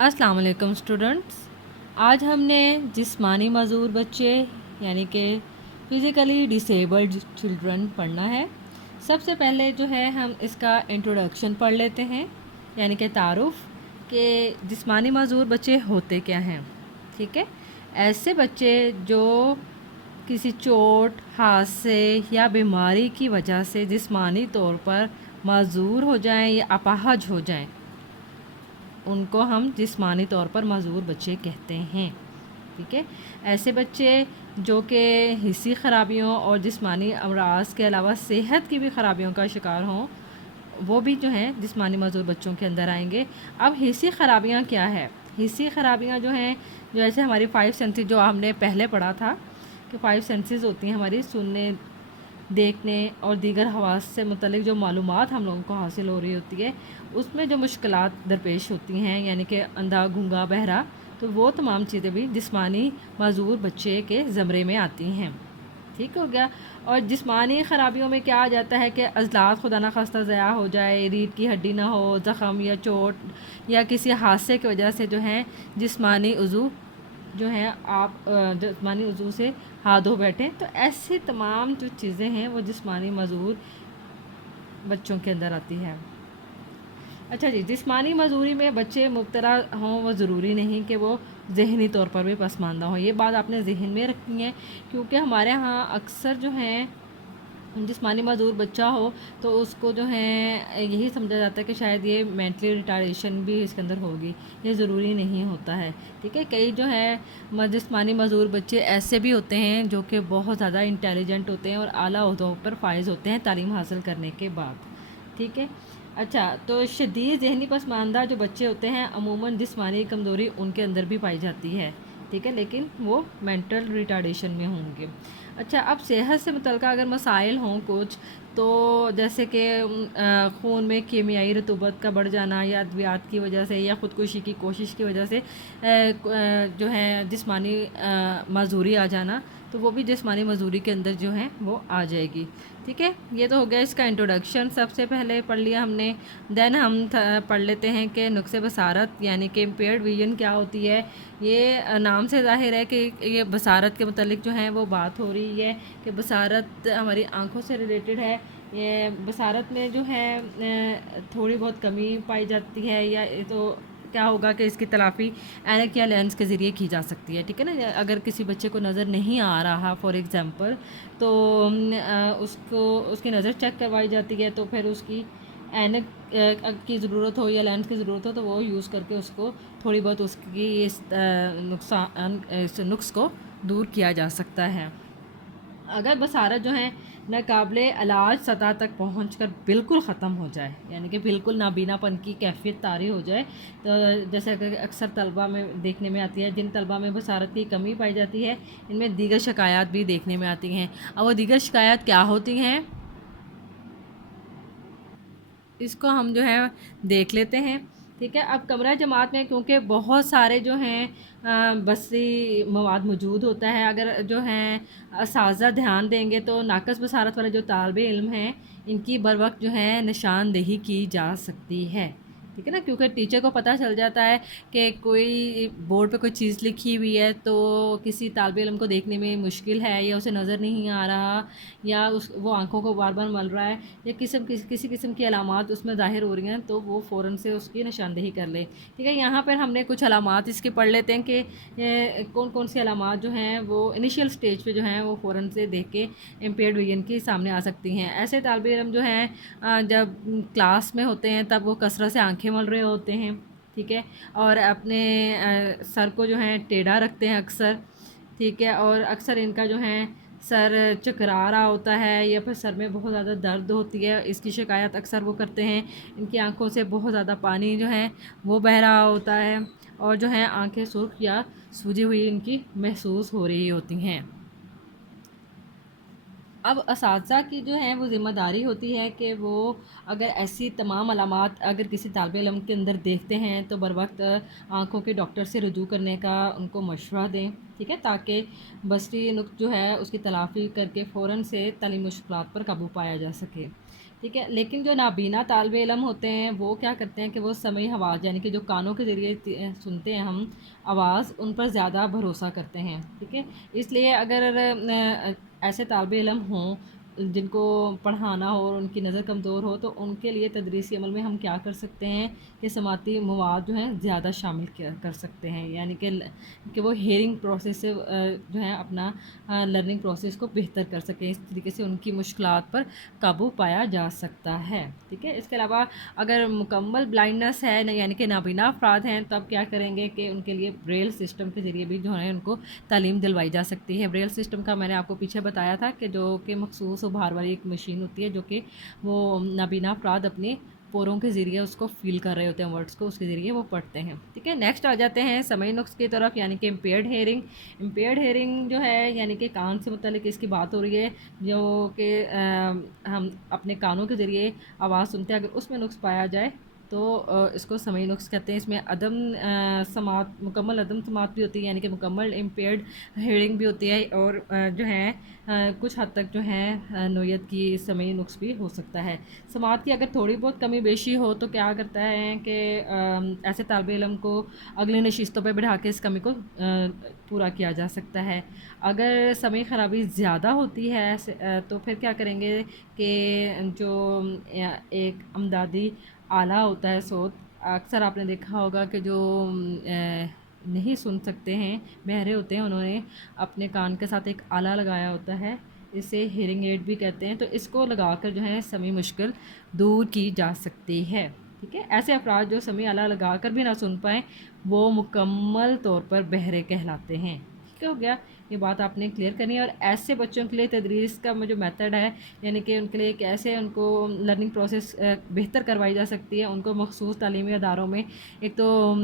السلام علیکم اسٹوڈنٹس، آج ہم نے جسمانی معذور بچے یعنی کہ فزیکلی ڈسیبلڈ چلڈرن پڑھنا ہے۔ سب سے پہلے جو ہے ہم اس کا انٹروڈکشن پڑھ لیتے ہیں، یعنی کہ تعارف کہ جسمانی معذور بچے ہوتے کیا ہیں۔ ٹھیک ہے، ایسے بچے جو کسی چوٹ، حادثے یا بیماری کی وجہ سے جسمانی طور پر معذور ہو جائیں یا اپاہج ہو جائیں، ان کو ہم جسمانی طور پر معذور بچے کہتے ہیں۔ ٹھیک ہے، ایسے بچے جو کہ حسی خرابیوں اور جسمانی امراض کے علاوہ صحت کی بھی خرابیوں کا شکار ہوں، وہ بھی جو ہیں جسمانی معذور بچوں کے اندر آئیں گے۔ اب حسی خرابیاں کیا ہے؟ حسی خرابیاں جو ہیں، جو ایسے ہماری 5 سینسز جو ہم نے پہلے پڑھا تھا کہ 5 سینسز ہوتی ہیں ہماری، سننے، دیکھنے اور دیگر حواس سے متعلق جو معلومات ہم لوگوں کو حاصل ہو رہی ہوتی ہے، اس میں جو مشکلات درپیش ہوتی ہیں، یعنی کہ اندھا، گونگا، بہرا، تو وہ تمام چیزیں بھی جسمانی معذور بچے کے زمرے میں آتی ہیں۔ ٹھیک ہو گیا۔ اور جسمانی خرابیوں میں کیا آ جاتا ہے کہ عضلات خدا نخواستہ ضیاع ہو جائے، ریڑھ کی ہڈی نہ ہو، زخم یا چوٹ یا کسی حادثے کی وجہ سے جو ہیں جسمانی عضو جو ہیں آپ جسمانی عضو سے ہاتھ دھو بیٹھیں، تو ایسی تمام جو چیزیں ہیں وہ جسمانی معذور بچوں کے اندر آتی ہے۔ اچھا جی، جسمانی معذوری میں بچے مبتلا ہوں وہ ضروری نہیں کہ وہ ذہنی طور پر بھی پسماندہ ہوں، یہ بات آپ نے ذہن میں رکھنی ہے، کیونکہ ہمارے ہاں اکثر جو ہیں جسمانی معذور بچہ ہو تو اس کو جو ہے یہی سمجھا جاتا ہے کہ شاید یہ مینٹلی ریٹارڈیشن بھی اس کے اندر ہوگی، یہ ضروری نہیں ہوتا ہے۔ ٹھیک ہے، کئی جو ہے جسمانی معذور بچے ایسے بھی ہوتے ہیں جو کہ بہت زیادہ انٹیلیجنٹ ہوتے ہیں اور اعلیٰ عہدوں پر فائز ہوتے ہیں تعلیم حاصل کرنے کے بعد۔ ٹھیک ہے، اچھا، تو شدید ذہنی پسماندہ جو بچے ہوتے ہیں عموماً جسمانی کمزوری ان کے اندر بھی پائی جاتی ہے۔ ٹھیک ہے، لیکن وہ مینٹل ریٹارڈیشن میں ہوں گے۔ اچھا، اب صحت سے متعلقہ اگر مسائل ہوں کچھ، تو جیسے کہ خون میں کیمیائی رطوبت کا بڑھ جانا یا ادویات کی وجہ سے یا خودکشی کی کوشش کی وجہ سے جو ہے جسمانی معذوری آ جانا، تو وہ بھی جسمانی معذوری کے اندر جو ہے وہ آ جائے گی۔ ٹھیک ہے، یہ تو ہو گیا اس کا انٹروڈکشن، سب سے پہلے پڑھ لیا ہم نے۔ دین ہم پڑھ لیتے ہیں کہ نقص بصارت یعنی کہ امپیئرڈ ویژن کیا ہوتی ہے۔ یہ نام سے ظاہر ہے کہ یہ بصارت کے متعلق جو ہے وہ بات ہو رہی ہے کہ بصارت ہماری آنکھوں سے ریلیٹڈ ہے۔ یہ بصارت میں جو ہے تھوڑی بہت کمی پائی جاتی ہے، یا تو کیا ہوگا کہ اس کی تلافی اینک یا لینس کے ذریعے کی جا سکتی ہے۔ ٹھیک ہے نا، اگر کسی بچے کو نظر نہیں آ رہا فار ایگزامپل، تو اس کی نظر چیک کروائی جاتی ہے، تو پھر اس کی اینک کی ضرورت ہو یا لینس کی ضرورت ہو تو وہ یوز کر کے اس کو تھوڑی بہت اس کی اس نقص کو دور کیا جا سکتا ہے۔ اگر بصارت جو ہے ناقابل علاج سطح تک پہنچ کر بالکل ختم ہو جائے، یعنی کہ بالکل نابینا پن کی کیفیت طاری ہو جائے، تو جیسے کہ اکثر طلبہ میں دیکھنے میں آتی ہے، جن طلبہ میں بصارت کی کمی پائی جاتی ہے ان میں دیگر شکایات بھی دیکھنے میں آتی ہیں۔ اور وہ دیگر شکایات کیا ہوتی ہیں، اس کو ہم جو ہے دیکھ لیتے ہیں۔ ٹھیک ہے، اب کمرہ جماعت میں کیونکہ بہت سارے جو ہیں بصری مواد موجود ہوتا ہے، اگر جو ہیں اساتذہ دھیان دیں گے تو ناقص بصارت والے جو طالب علم ہیں ان کی بر وقت جو ہے نشاندہی کی جا سکتی ہے۔ ٹھیک ہے نا، کیونکہ ٹیچر کو پتہ چل جاتا ہے کہ کوئی بورڈ پہ کوئی چیز لکھی ہوئی ہے تو کسی طالب علم کو دیکھنے میں مشکل ہے، یا اسے نظر نہیں آ رہا، یا وہ آنکھوں کو بار بار مل رہا ہے، یا کسی قسم کی علامات اس میں ظاہر ہو رہی ہیں، تو وہ فوراً سے اس کی نشاندہی کر لے۔ ٹھیک ہے، یہاں پر ہم نے کچھ علامات اس کی پڑھ لیتے ہیں کہ کون کون سی علامات جو ہیں وہ انیشیل سٹیج پہ جو ہیں وہ فوراً سے دیکھ کے امپیئرڈ ویژن کی سامنے آ سکتی ہیں۔ ایسے طالب علم جو ہیں جب کلاس میں ہوتے ہیں تب وہ کثرت سے آنکھیں مل رہے ہوتے ہیں، ٹھیک ہے، اور اپنے سر کو جو ہے ٹیڑھا رکھتے ہیں اکثر، ٹھیک ہے، اور اکثر ان کا جو ہے سر چکرا رہا ہوتا ہے، یا پھر سر میں بہت زیادہ درد ہوتی ہے، اس کی شکایت اکثر وہ کرتے ہیں۔ ان کی آنکھوں سے بہت زیادہ پانی جو ہے وہ بہہ رہا ہوتا ہے، اور جو ہے آنکھیں سرخ یا سوجی ہوئی ان کی محسوس ہو رہی ہوتی ہیں۔ اب اساتذہ کی جو ہے وہ ذمہ داری ہوتی ہے کہ وہ اگر ایسی تمام علامات اگر کسی طالب علم کے اندر دیکھتے ہیں تو بر وقت آنکھوں کے ڈاکٹر سے رجوع کرنے کا ان کو مشورہ دیں، ٹھیک ہے، تاکہ بصری نقص جو ہے اس کی تلافی کر کے فوراً سے تعلیمی مشکلات پر قابو پایا جا سکے۔ ٹھیک ہے، لیکن جو نابینا طالب علم ہوتے ہیں وہ کیا کرتے ہیں کہ وہ سمعی حواس یعنی کہ جو کانوں کے ذریعے سنتے ہیں ہم آواز، ان پر زیادہ بھروسہ کرتے ہیں. ٹھیک ہے، اس لیے اگر ایسے طالب علم ہوں جن کو پڑھانا ہو اور ان کی نظر کمزور ہو، تو ان کے لیے تدریسی عمل میں ہم کیا کر سکتے ہیں کہ سماعتی مواد جو ہیں زیادہ شامل کر سکتے ہیں، یعنی کہ وہ ہیئرنگ پروسیس سے جو ہے اپنا لرننگ پروسیس کو بہتر کر سکیں. اس طریقے سے ان کی مشکلات پر قابو پایا جا سکتا ہے. ٹھیک ہے، اس کے علاوہ اگر مکمل بلائنڈنس ہے یعنی کہ نابینا افراد ہیں، تب کیا کریں گے کہ ان کے لیے بریل سسٹم کے ذریعے بھی جو ہے ان کو تعلیم دلوائی جا سکتی ہے. بریل سسٹم کا میں نے آپ کو پیچھے بتایا تھا کہ جو کہ مخصوص ابھار والی ایک مشین ہوتی ہے جو کہ وہ نابینا افراد اپنے پوروں کے ذریعے اس کو فیل کر رہے ہوتے ہیں، ورڈز کو اس کے ذریعے وہ پڑھتے ہیں. ٹھیک ہے، نیکسٹ آ جاتے ہیں سمعی نقص کی طرف، یعنی کہ امپیئرڈ ہیئرنگ. امپیئرڈ ہیئرنگ جو ہے یعنی کہ کان سے متعلق اس کی بات ہو رہی ہے، جو کہ ہم اپنے کانوں کے ذریعے آواز سنتے ہیں. اگر اس میں نقص پایا جائے تو اس کو سمعی نقص کہتے ہیں. اس میں عدم سماعت، مکمل عدم سماعت بھی ہوتی ہے، یعنی کہ مکمل امپیئرڈ ہیئرنگ بھی ہوتی ہے، اور جو ہے کچھ حد تک جو ہے نوعیت کی سمعی نقص بھی ہو سکتا ہے. سماعت کی اگر تھوڑی بہت کمی بیشی ہو تو کیا کرتا ہے کہ ایسے طالب علم کو اگلی نشستوں پہ بٹھا کے اس کمی کو پورا کیا جا سکتا ہے. اگر سمعی خرابی زیادہ ہوتی ہے تو پھر کیا کریں گے کہ جو ایک امدادی آلہ ہوتا ہے صوت، اکثر آپ نے دیکھا ہوگا کہ جو نہیں سن سکتے ہیں، بہرے ہوتے ہیں، انہوں نے اپنے کان کے ساتھ ایک آلہ لگایا ہوتا ہے، اسے ہیئرنگ ایڈ بھی کہتے ہیں. تو اس کو لگا کر جو ہے سمعی مشکل دور کی جا سکتی ہے. ٹھیک ہے، ایسے افراد جو سمعی آلہ لگا کر بھی نہ سن پائیں وہ مکمل طور پر بہرے کہلاتے ہیں. ٹھیک ہو گیا، یہ بات آپ نے کلیئر کرنی ہے. اور ایسے بچوں کے لیے تدریس کا جو میتھڈ ہے، یعنی کہ ان کے لیے کیسے ان کو لرننگ پروسیس بہتر کروائی جا سکتی ہے. ان کو مخصوص تعلیمی اداروں میں ایک تو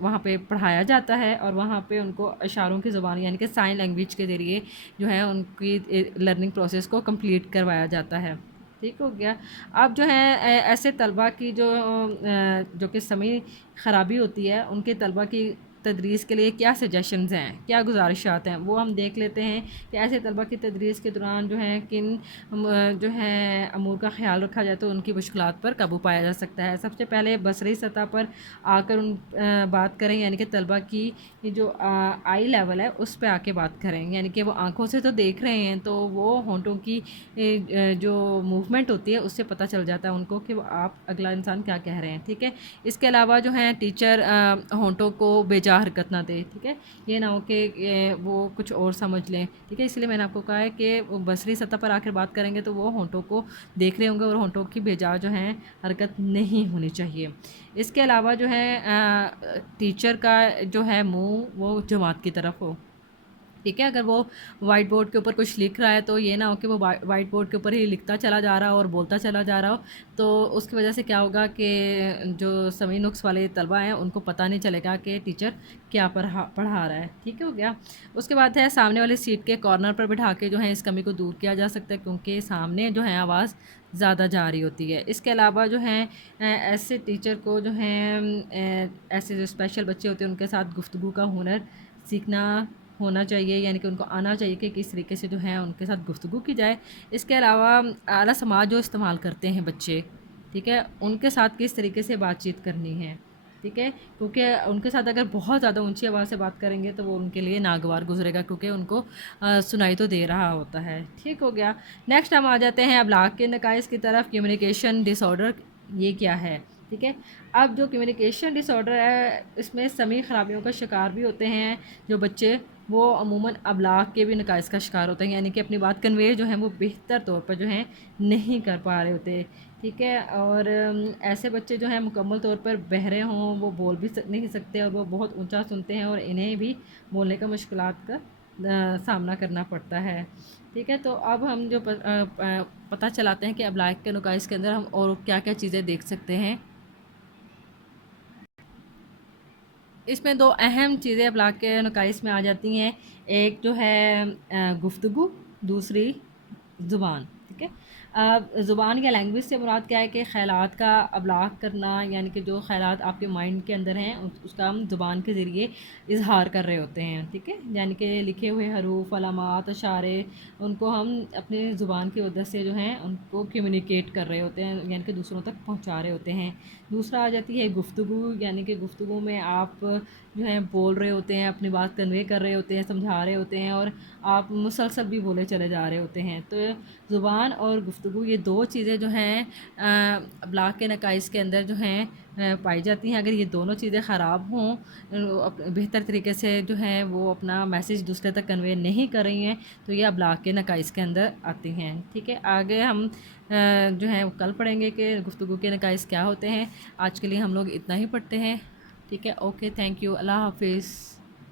وہاں پہ پڑھایا جاتا ہے، اور وہاں پہ ان کو اشاروں کی زبان یعنی کہ سائن لینگویج کے ذریعے جو ہے ان کی لرننگ پروسیس کو کمپلیٹ کروایا جاتا ہے. ٹھیک ہو گیا. اب جو ہے ایسے طلبہ کی جو کہ سمعی خرابی ہوتی ہے، ان کے طلبہ کی تدریس کے لیے کیا سجیشنز ہیں، کیا گزارشات ہیں، وہ ہم دیکھ لیتے ہیں کہ ایسے طلبہ کی تدریس کے دوران جو ہے کن جو ہے امور کا خیال رکھا جائے تو ان کی مشکلات پر قابو پایا جا سکتا ہے. سب سے پہلے بصری سطح پر آ کر بات کریں، یعنی کہ طلبہ کی جو آئی لیول ہے اس پہ آ کے بات کریں. یعنی کہ وہ آنکھوں سے تو دیکھ رہے ہیں، تو وہ ہونٹوں کی جو موومنٹ ہوتی ہے اس سے پتہ چل جاتا ہے ان کو کہ آپ اگلا انسان کیا کہہ رہے ہیں. ٹھیک ہے، اس کے علاوہ جو ہے ٹیچر ہونٹوں کو بے جا حرکت نہ دے. ٹھیک ہے، یہ نہ ہو کہ وہ کچھ اور سمجھ لیں. ٹھیک ہے، اس لیے میں نے آپ کو کہا ہے کہ وہ بصری سطح پر آ کر بات کریں گے تو وہ ہونٹوں کو دیکھ رہے ہوں گے، اور ہونٹوں کی بے جا جو ہے حرکت نہیں ہونی چاہیے. اس کے علاوہ جو ہے ٹیچر کا جو ہے منہ وہ جماعت کی طرف ہو. ٹھیک ہے، اگر وہ وائٹ بورڈ کے اوپر کچھ لکھ رہا ہے تو یہ نہ ہو کہ وہ وائٹ بورڈ کے اوپر ہی لکھتا چلا جا رہا ہو اور بولتا چلا جا رہا ہو. تو اس کی وجہ سے کیا ہوگا کہ جو سمعی نقص والے طلبہ ہیں ان کو پتہ نہیں چلے گا کہ ٹیچر کیا پڑھا رہا ہے. ٹھیک ہو گیا. اس کے بعد ہے سامنے والی سیٹ کے کارنر پر بٹھا کے جو ہے اس کمی کو دور کیا جا سکتا ہے، کیونکہ سامنے جو ہے آواز زیادہ جا رہی ہوتی ہے. اس کے علاوہ جو ہے ایسے ٹیچر کو جو ہیں ایسے جو اسپیشل بچے ہوتے ہیں ان کے ساتھ گفتگو کا ہنر سیکھنا ہونا چاہیے، یعنی کہ ان کو آنا چاہیے کہ کس طریقے سے جو ہے ان کے ساتھ گفتگو کی جائے. اس کے علاوہ اعلیٰ سماعت جو استعمال کرتے ہیں بچے، ٹھیک ہے، ان کے ساتھ کس طریقے سے بات چیت کرنی ہے. ٹھیک ہے، کیونکہ ان کے ساتھ اگر بہت زیادہ اونچی آواز سے بات کریں گے تو وہ ان کے لیے ناگوار گزرے گا، کیونکہ ان کو سنائی تو دے رہا ہوتا ہے. ٹھیک ہو گیا. نیکسٹ ہم آ جاتے ہیں ابلاغ کے نقائص کی طرف. کمیونیکیشن ڈس آرڈر یہ کیا ہے؟ ٹھیک ہے، اب جو کمیونیکیشن ڈس آرڈر ہے اس میں سمعی خرابیوں کا شکار بھی ہوتے ہیں جو بچے، وہ عموماً ابلاغ کے بھی نقائص کا شکار ہوتے ہیں، یعنی کہ اپنی بات کنوے جو ہیں وہ بہتر طور پر جو ہیں نہیں کر پا رہے ہوتے. ٹھیک ہے، اور ایسے بچے جو ہیں مکمل طور پر بہرے ہوں، وہ بول بھی نہیں سکتے اور وہ بہت اونچا سنتے ہیں اور انہیں بھی بولنے کا مشکلات کا سامنا کرنا پڑتا ہے. ٹھیک ہے، تو اب ہم جو پتہ چلاتے ہیں کہ ابلاغ کے نقائص کے اندر ہم اور کیا کیا چیزیں دیکھ سکتے ہیں. اس میں دو اہم چیزیں ابلاغ کے نقائص میں آ جاتی ہیں. ایک جو ہے گفتگو، دوسری زبان. ٹھیک ہے، زبان یا لینگویج سے مراد کیا ہے کہ خیالات کا ابلاغ کرنا، یعنی کہ جو خیالات آپ کے مائنڈ کے اندر ہیں اس کا ہم زبان کے ذریعے اظہار کر رہے ہوتے ہیں، ٹھیک ہے، یعنی کہ لکھے ہوئے حروف، علامات، اشارے، ان کو ہم اپنے زبان کی مدد سے جو ہیں ان کو کمیونیکیٹ کر رہے ہوتے ہیں، یعنی کہ دوسروں تک پہنچا رہے ہوتے ہیں۔ دوسرا آ جاتی ہے گفتگو، یعنی کہ گفتگو میں آپ جو ہیں بول رہے ہوتے ہیں، اپنی بات کنوے کر رہے ہوتے ہیں، سمجھا رہے ہوتے ہیں، اور آپ مسلسل بھی بولے چلے جا رہے ہوتے ہیں۔ تو زبان اور گفتگو یہ دو چیزیں جو ہیں ابلاغ کے نقائص کے اندر جو ہیں پائی جاتی ہیں۔ اگر یہ دونوں چیزیں خراب ہوں، بہتر طریقے سے جو ہیں وہ اپنا میسیج دوسرے تک کنوے نہیں کر رہی ہیں، تو یہ ابلاغ کے نقائص کے اندر آتی ہیں، ٹھیک ہے۔ آگے ہم جو ہیں کل پڑھیں گے کہ گفتگو کے نقائص کیا ہوتے ہیں۔ آج کے لیے ہم لوگ اتنا ہی پڑھتے ہیں، ٹھیک ہے۔ اوکے، تھینک یو، اللہ حافظ۔